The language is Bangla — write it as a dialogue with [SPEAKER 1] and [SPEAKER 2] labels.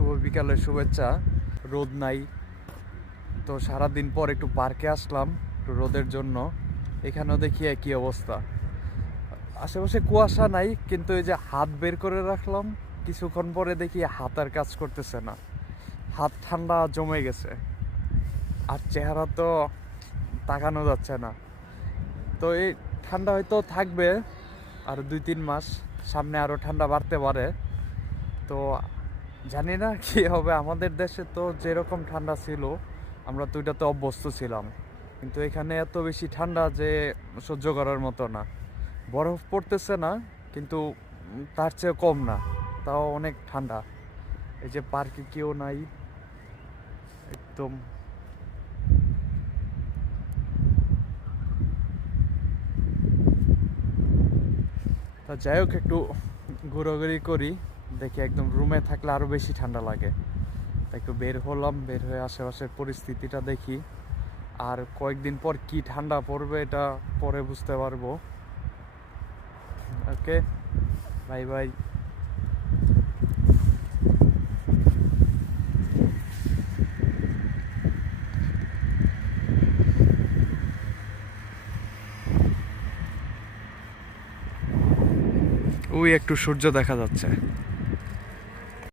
[SPEAKER 1] শুভ বিকালের শুভেচ্ছা। রোদ নাই। তো সারাদিন পর একটু পার্কে আসলাম একটু রোদের জন্য। এখানেও দেখি একই অবস্থা। আশেপাশে কুয়াশা নাই, কিন্তু এই যে হাত বের করে রাখলাম, কিছুক্ষণ পরে দেখি হাত আর কাজ করতেছে না। হাত ঠান্ডা জমে গেছে। আর চেহারা তো তাকানো যাচ্ছে না। তো এই ঠান্ডা হয়তো থাকবে আর দুই তিন মাস, সামনে আরও ঠান্ডা বাড়তে পারে। তো জানি না কি হবে, আমাদের দেশে তো যেরকম ঠান্ডা ছিল, আমরা তো ওইটাতে অভ্যস্ত ছিলাম। কিন্তু এখানে এত বেশি ঠান্ডা যে সহ্য করার মতো না। বরফ পড়তেছে না, কিন্তু তার চেয়ে কম না, তাও অনেক ঠান্ডা। এই যে পার্কে কেউ নাই, একদম। তা যাই হোক, একটু ঘোরাঘুরি করি। দেখি একদম রুমে থাকলে আরও বেশি ঠান্ডা লাগে। একটু বের হলাম, বের হয়ে আশেপাশের পরিস্থিতিটা দেখি। আর কয়েকদিন পর কি ঠান্ডা পড়বে এটা পরে বুঝতে পারব। ওকে বাই বাই ওই একটু সূর্য দেখা যাচ্ছে।